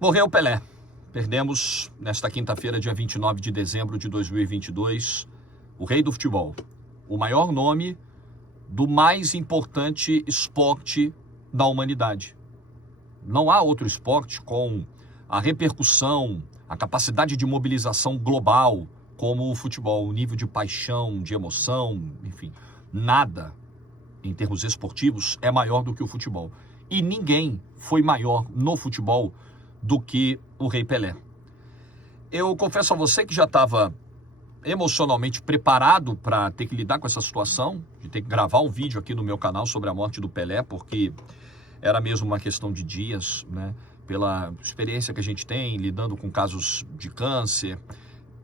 Morreu Pelé. Perdemos nesta quinta-feira, dia 29 de dezembro de 2022, o rei do futebol, o maior nome do mais importante esporte da humanidade. Não há outro esporte com a repercussão, a capacidade de mobilização global como o futebol, o nível de paixão, de emoção, enfim, nada em termos esportivos é maior do que o futebol. E ninguém foi maior no futebol do que o Rei Pelé. Eu confesso a você que já estava emocionalmente preparado para ter que lidar com essa situação, de ter que gravar um vídeo aqui no meu canal sobre a morte do Pelé, porque era mesmo uma questão de dias, né? Pela experiência que a gente tem lidando com casos de câncer,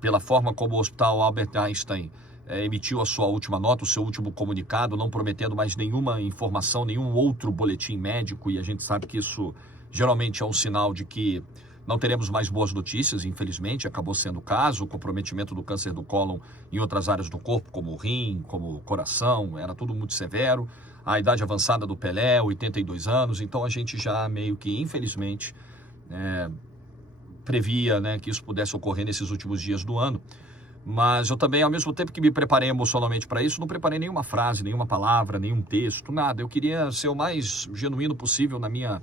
pela forma como o Hospital Albert Einstein emitiu a sua última nota, o seu último comunicado, não prometendo mais nenhuma informação, nenhum outro boletim médico, e a gente sabe que isso geralmente é um sinal de que não teremos mais boas notícias, infelizmente, acabou sendo o caso, o comprometimento do câncer do cólon em outras áreas do corpo, como o rim, como o coração, era tudo muito severo. A idade avançada do Pelé, 82 anos, então a gente já meio que, infelizmente, previa, né, que isso pudesse ocorrer nesses últimos dias do ano. Mas eu também, ao mesmo tempo que me preparei emocionalmente para isso, não preparei nenhuma frase, nenhuma palavra, nenhum texto, nada. Eu queria ser o mais genuíno possível na minha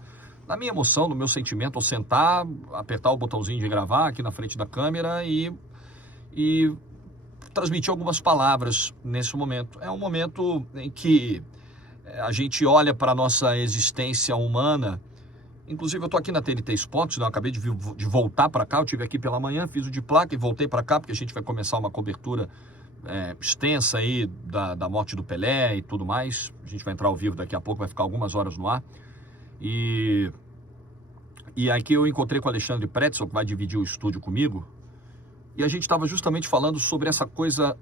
emoção, no meu sentimento, ao sentar, apertar o botãozinho de gravar aqui na frente da câmera e transmitir algumas palavras nesse momento. É um momento em que a gente olha para a nossa existência humana. Inclusive eu estou aqui na TNT Sports, né? Eu acabei de voltar para cá, eu estive aqui pela manhã, fiz o de placa e voltei para cá, porque a gente vai começar uma cobertura extensa aí da morte do Pelé e tudo mais. A gente vai entrar ao vivo daqui a pouco, vai ficar algumas horas no ar. E aqui eu encontrei com o Alexandre Pretzel, que vai dividir o estúdio comigo, e a gente estava justamente falando sobre essa coisa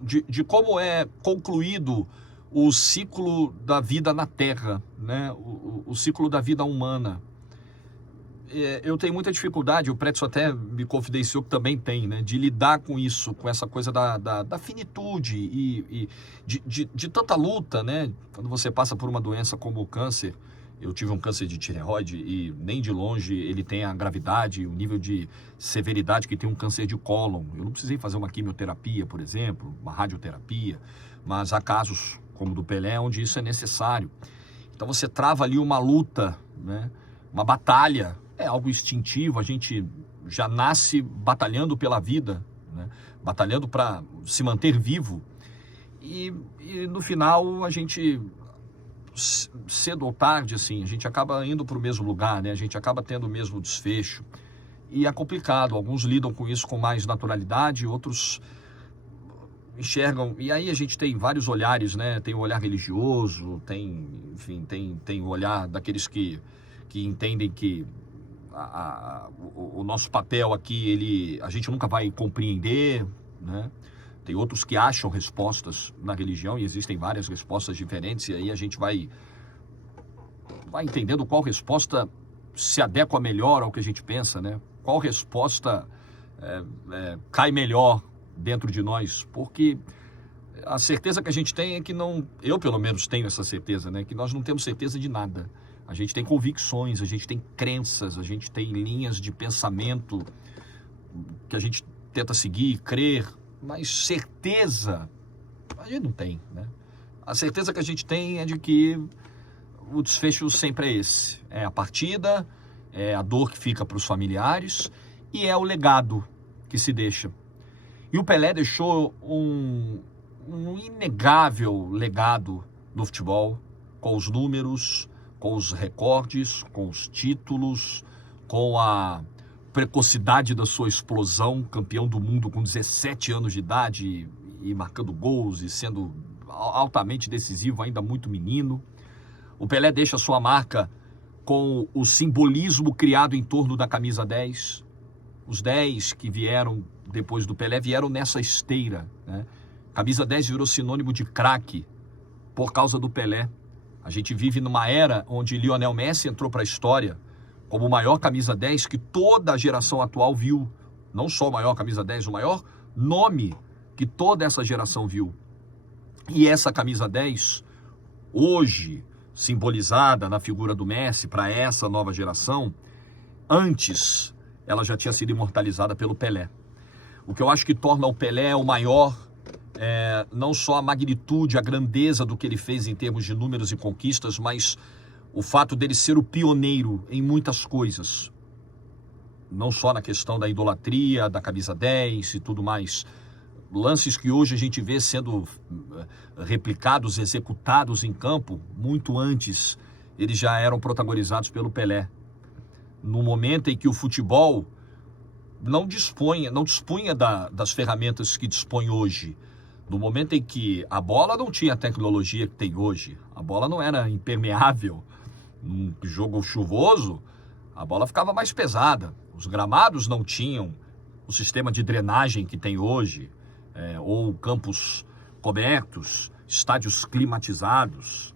de como é concluído o ciclo da vida na Terra, né? O ciclo da vida humana. Eu tenho muita dificuldade, o Pretzel até me confidenciou que também tem, né? De lidar com isso, com essa coisa da finitude e de tanta luta, né? Quando você passa por uma doença como o câncer. Eu tive um câncer de tireoide e nem de longe ele tem a gravidade, o nível de severidade que tem um câncer de cólon. Eu não precisei fazer uma quimioterapia, por exemplo, uma radioterapia, mas há casos como o do Pelé onde isso é necessário. Então você trava ali uma luta, né? Uma batalha, é algo instintivo, a gente já nasce batalhando pela vida, né? Batalhando para se manter vivo e no final a gente, cedo ou tarde, assim, a gente acaba indo para o mesmo lugar, né? A gente acaba tendo o mesmo desfecho. E é complicado, alguns lidam com isso com mais naturalidade, outros enxergam, e aí a gente tem vários olhares, né? Tem o olhar religioso, enfim, tem o olhar daqueles que entendem que o nosso papel aqui, a gente nunca vai compreender, né? Tem outros que acham respostas na religião e existem várias respostas diferentes, e aí a gente vai entendendo qual resposta se adequa melhor ao que a gente pensa, né? Qual resposta cai melhor dentro de nós, porque a certeza que a gente tem é que não, eu pelo menos tenho essa certeza, né? Que nós não temos certeza de nada. A gente tem convicções, a gente tem crenças, a gente tem linhas de pensamento que a gente tenta seguir, crer, mas certeza a gente não tem, né? A certeza que a gente tem é de que o desfecho sempre é esse. É a partida, é a dor que fica para os familiares e é o legado que se deixa. E o Pelé deixou um inegável legado no futebol, com os números, com os recordes, com os títulos, com a precocidade da sua explosão, campeão do mundo com 17 anos de idade e marcando gols e sendo altamente decisivo, ainda muito menino. O Pelé deixa sua marca com o simbolismo criado em torno da camisa 10. Os 10 que vieram depois do Pelé vieram nessa esteira, né? Camisa 10 virou sinônimo de craque por causa do Pelé. A gente vive numa era onde Lionel Messi entrou para a história como o maior camisa 10 que toda a geração atual viu. Não só o maior camisa 10, o maior nome que toda essa geração viu. E essa camisa 10, hoje simbolizada na figura do Messi para essa nova geração, antes ela já tinha sido imortalizada pelo Pelé. O que eu acho que torna o Pelé o maior, não só a magnitude, a grandeza do que ele fez em termos de números e conquistas, mas o fato dele ser o pioneiro em muitas coisas. Não só na questão da idolatria, da camisa 10 e tudo mais. Lances que hoje a gente vê sendo replicados, executados em campo, muito antes eles já eram protagonizados pelo Pelé. No momento em que o futebol não dispunha das ferramentas que dispõe hoje. No momento em que a bola não tinha a tecnologia que tem hoje, a bola não era impermeável. Num jogo chuvoso, a bola ficava mais pesada. Os gramados não tinham o sistema de drenagem que tem hoje, ou campos cobertos, estádios climatizados.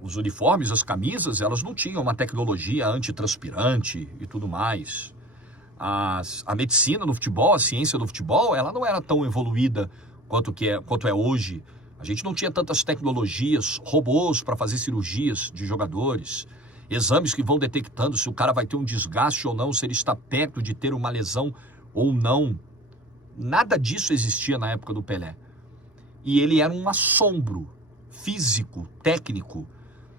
Os uniformes, as camisas, elas não tinham uma tecnologia antitranspirante e tudo mais. A medicina no futebol, a ciência do futebol, ela não era tão evoluída quanto é hoje. A gente não tinha tantas tecnologias, robôs para fazer cirurgias de jogadores, exames que vão detectando se o cara vai ter um desgaste ou não, se ele está perto de ter uma lesão ou não. Nada disso existia na época do Pelé. E ele era um assombro físico, técnico.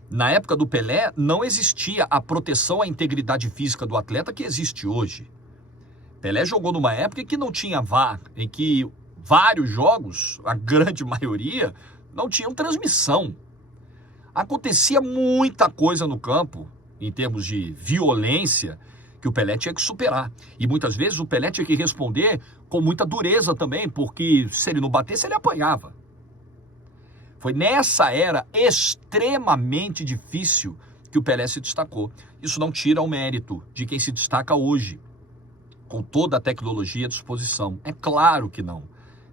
Na época do Pelé, não existia a proteção à integridade física do atleta que existe hoje. Pelé jogou numa época em que não tinha VAR, em que vários jogos, a grande maioria, não tinham transmissão. Acontecia muita coisa no campo, em termos de violência, que o Pelé tinha que superar. E muitas vezes o Pelé tinha que responder com muita dureza também, porque se ele não batesse, ele apanhava. Foi nessa era extremamente difícil que o Pelé se destacou. Isso não tira o mérito de quem se destaca hoje, com toda a tecnologia à disposição. É claro que não.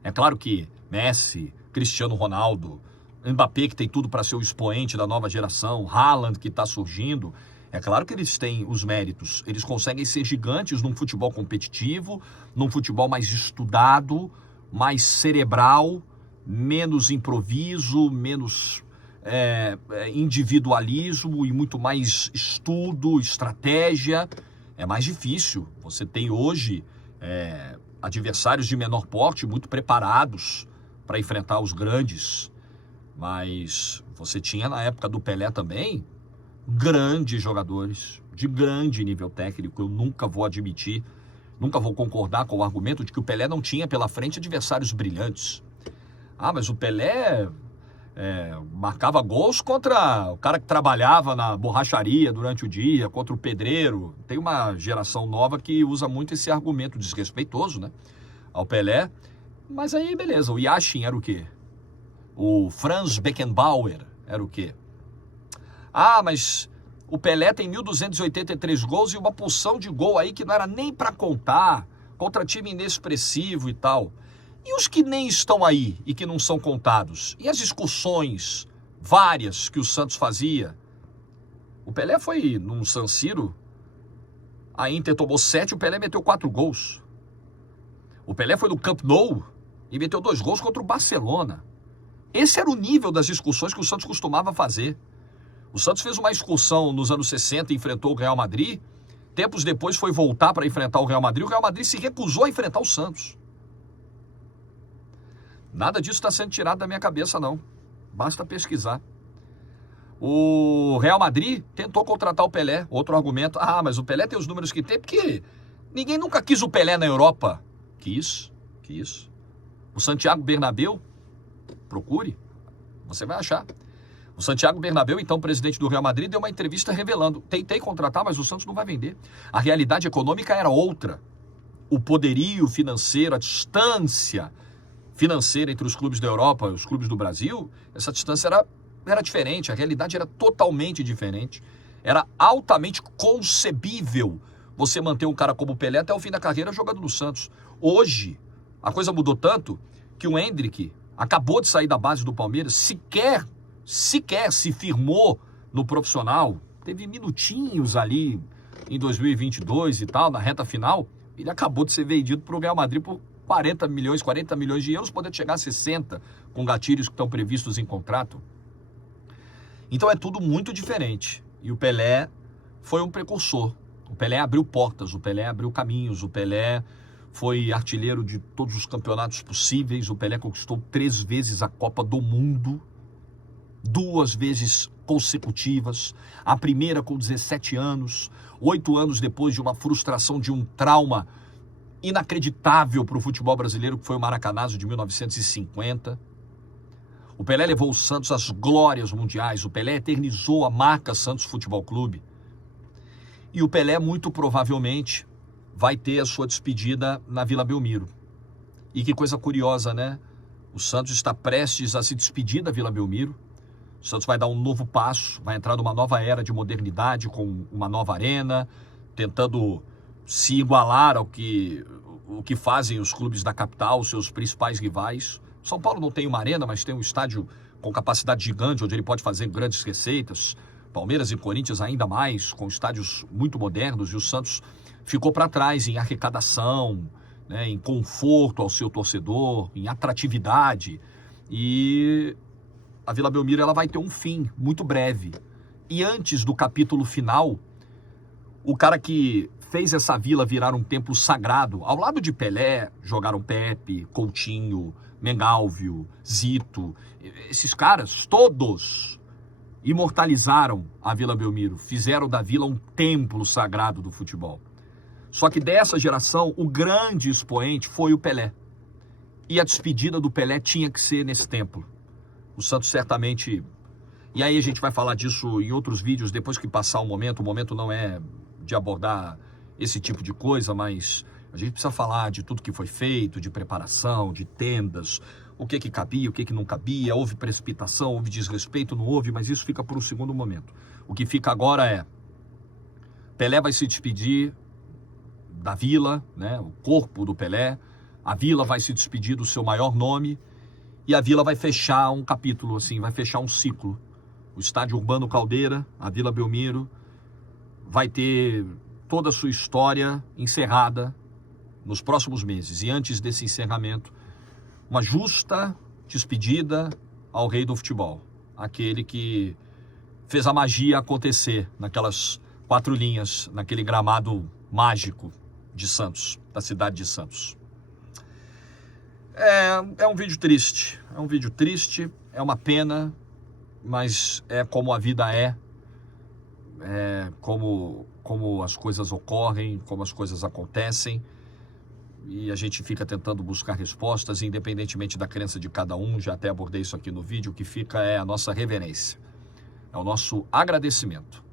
É claro que Messi, Cristiano Ronaldo, Mbappé, que tem tudo para ser o expoente da nova geração, Haaland, que está surgindo, é claro que eles têm os méritos. Eles conseguem ser gigantes num futebol competitivo, num futebol mais estudado, mais cerebral, menos improviso, menos individualismo e muito mais estudo, estratégia. É mais difícil. Você tem hoje adversários de menor porte muito preparados para enfrentar os grandes. Mas você tinha na época do Pelé também grandes jogadores de grande nível técnico. Eu nunca vou admitir, nunca vou concordar com o argumento de que o Pelé não tinha pela frente adversários brilhantes. Mas o Pelé marcava gols contra o cara que trabalhava na borracharia durante o dia, contra o pedreiro. Tem uma geração nova que usa muito esse argumento desrespeitoso, né, ao Pelé. Mas aí, beleza, o Yashin era o quê? O Franz Beckenbauer era o quê? Mas o Pelé tem 1.283 gols e uma porção de gol aí que não era nem para contar, contra time inexpressivo e tal. E os que nem estão aí e que não são contados? E as discussões várias que o Santos fazia? O Pelé foi num San Siro, a Inter tomou 7, o Pelé meteu 4 gols. O Pelé foi no Camp Nou e meteu 2 gols contra o Barcelona. Esse era o nível das discussões que o Santos costumava fazer. O Santos fez uma excursão nos anos 60 e enfrentou o Real Madrid. Tempos depois foi voltar para enfrentar o Real Madrid. O Real Madrid se recusou a enfrentar o Santos. Nada disso está sendo tirado da minha cabeça, não. Basta pesquisar. O Real Madrid tentou contratar o Pelé. Outro argumento. Mas o Pelé tem os números que tem, porque ninguém nunca quis o Pelé na Europa. Quis. O Santiago Bernabéu, procure, você vai achar. O Santiago Bernabéu, então presidente do Real Madrid, deu uma entrevista revelando: tentei contratar, mas o Santos não vai vender. A realidade econômica era outra. O poderio financeiro, a distância financeira entre os clubes da Europa e os clubes do Brasil, essa distância era diferente, a realidade era totalmente diferente. Era altamente concebível você manter um cara como o Pelé até o fim da carreira jogando no Santos. Hoje, a coisa mudou tanto que o Endrick acabou de sair da base do Palmeiras, sequer se firmou no profissional, teve minutinhos ali em 2022 e tal, na reta final, ele acabou de ser vendido para o Real Madrid por 40 milhões de euros, podendo chegar a 60, com gatilhos que estão previstos em contrato. Então é tudo muito diferente. E o Pelé foi um precursor. O Pelé abriu portas, o Pelé abriu caminhos, o Pelé foi artilheiro de todos os campeonatos possíveis, o Pelé conquistou 3 vezes a Copa do Mundo, 2 vezes consecutivas, a primeira com 17 anos, 8 anos depois de uma frustração, de um trauma inacreditável para o futebol brasileiro, que foi o Maracanazo de 1950. O Pelé levou o Santos às glórias mundiais, o Pelé eternizou a marca Santos Futebol Clube. E o Pelé, muito provavelmente, vai ter a sua despedida na Vila Belmiro. E que coisa curiosa, né? O Santos está prestes a se despedir da Vila Belmiro. O Santos vai dar um novo passo, vai entrar numa nova era de modernidade, com uma nova arena, tentando se igualar ao que fazem os clubes da capital, os seus principais rivais. São Paulo não tem uma arena, mas tem um estádio com capacidade gigante, onde ele pode fazer grandes receitas. Palmeiras e Corinthians ainda mais, com estádios muito modernos, e o Santos ficou para trás em arrecadação, né, em conforto ao seu torcedor, em atratividade. E a Vila Belmiro ela vai ter um fim muito breve. E antes do capítulo final, o cara que fez essa vila virar um templo sagrado, ao lado de Pelé, jogaram Pepe, Coutinho, Mengalvio, Zito. Esses caras todos imortalizaram a Vila Belmiro, fizeram da vila um templo sagrado do futebol. Só que dessa geração, o grande expoente foi o Pelé. E a despedida do Pelé tinha que ser nesse templo. O Santos certamente... E aí a gente vai falar disso em outros vídeos, depois que passar o momento não é de abordar esse tipo de coisa, mas a gente precisa falar de tudo que foi feito, de preparação, de tendas, o que cabia, o que não cabia, houve precipitação, houve desrespeito, não houve, mas isso fica para um segundo momento. O que fica agora é, Pelé vai se despedir da vila, né, o corpo do Pelé, a vila vai se despedir do seu maior nome, e a vila vai fechar um capítulo, assim, vai fechar um ciclo. O estádio Urbano Caldeira, a Vila Belmiro, vai ter toda a sua história encerrada nos próximos meses. E antes desse encerramento, uma justa despedida ao rei do futebol. Aquele que fez a magia acontecer naquelas 4 linhas, naquele gramado mágico de Santos, da cidade de Santos. É um vídeo triste, é uma pena, mas é como a vida como as coisas ocorrem, como as coisas acontecem, e a gente fica tentando buscar respostas, independentemente da crença de cada um. Já até abordei isso aqui no vídeo. O que fica é a nossa reverência, é o nosso agradecimento.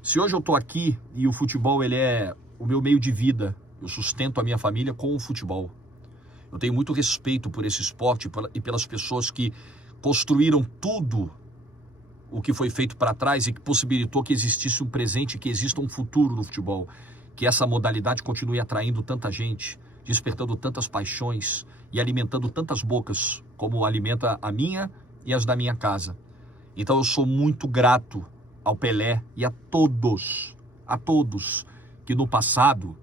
Se hoje eu estou aqui e o futebol ele é o meu meio de vida, eu sustento a minha família com o futebol. Eu tenho muito respeito por esse esporte e pelas pessoas que construíram tudo o que foi feito para trás e que possibilitou que existisse um presente, que exista um futuro no futebol, que essa modalidade continue atraindo tanta gente, despertando tantas paixões e alimentando tantas bocas, como alimenta a minha e as da minha casa. Então eu sou muito grato ao Pelé e a todos que no passado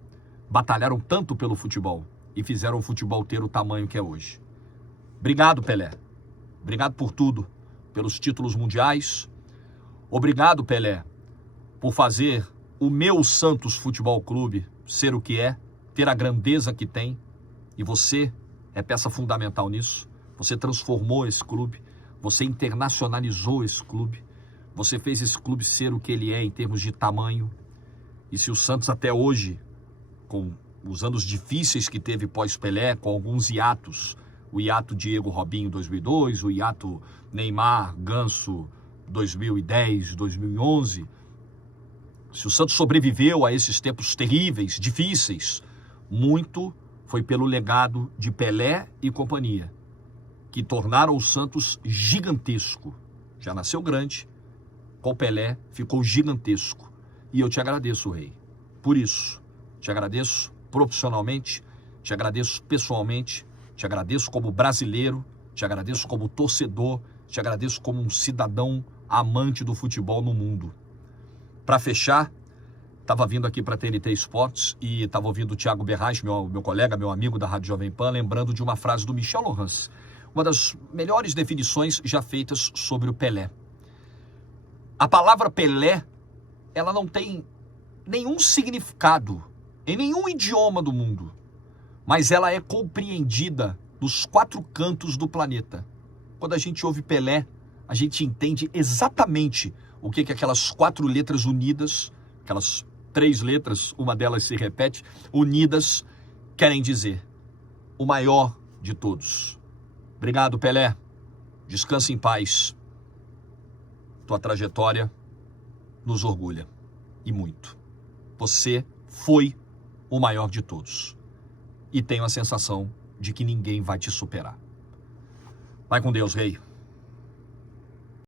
batalharam tanto pelo futebol e fizeram o futebol ter o tamanho que é hoje. Obrigado, Pelé. Obrigado por tudo, pelos títulos mundiais. Obrigado, Pelé, por fazer o meu Santos Futebol Clube ser o que é, ter a grandeza que tem. E você é peça fundamental nisso. Você transformou esse clube, você internacionalizou esse clube, você fez esse clube ser o que ele é em termos de tamanho. E se o Santos até hoje, com os anos difíceis que teve pós-Pelé, com alguns hiatos, o hiato Diego Robinho 2002, o hiato Neymar, Ganso 2010, 2011, se o Santos sobreviveu a esses tempos terríveis, difíceis, muito foi pelo legado de Pelé e companhia, que tornaram o Santos gigantesco. Já nasceu grande, com Pelé ficou gigantesco. E eu te agradeço, Rei, por isso. Te agradeço profissionalmente, te agradeço pessoalmente, te agradeço como brasileiro, te agradeço como torcedor, te agradeço como um cidadão amante do futebol no mundo. Para fechar, estava vindo aqui para a TNT Esportes e estava ouvindo o Thiago Berrais, meu colega, meu amigo da Rádio Jovem Pan, lembrando de uma frase do Michel Laurence, uma das melhores definições já feitas sobre o Pelé. A palavra Pelé, ela não tem nenhum significado em nenhum idioma do mundo, mas ela é compreendida nos 4 cantos do planeta. Quando a gente ouve Pelé, a gente entende exatamente o que aquelas 4 letras unidas, aquelas 3 letras, uma delas se repete, unidas, querem dizer. O maior de todos. Obrigado, Pelé. Descanse em paz. Tua trajetória nos orgulha. E muito. Você foi o maior de todos. E tenho a sensação de que ninguém vai te superar. Vai com Deus, rei.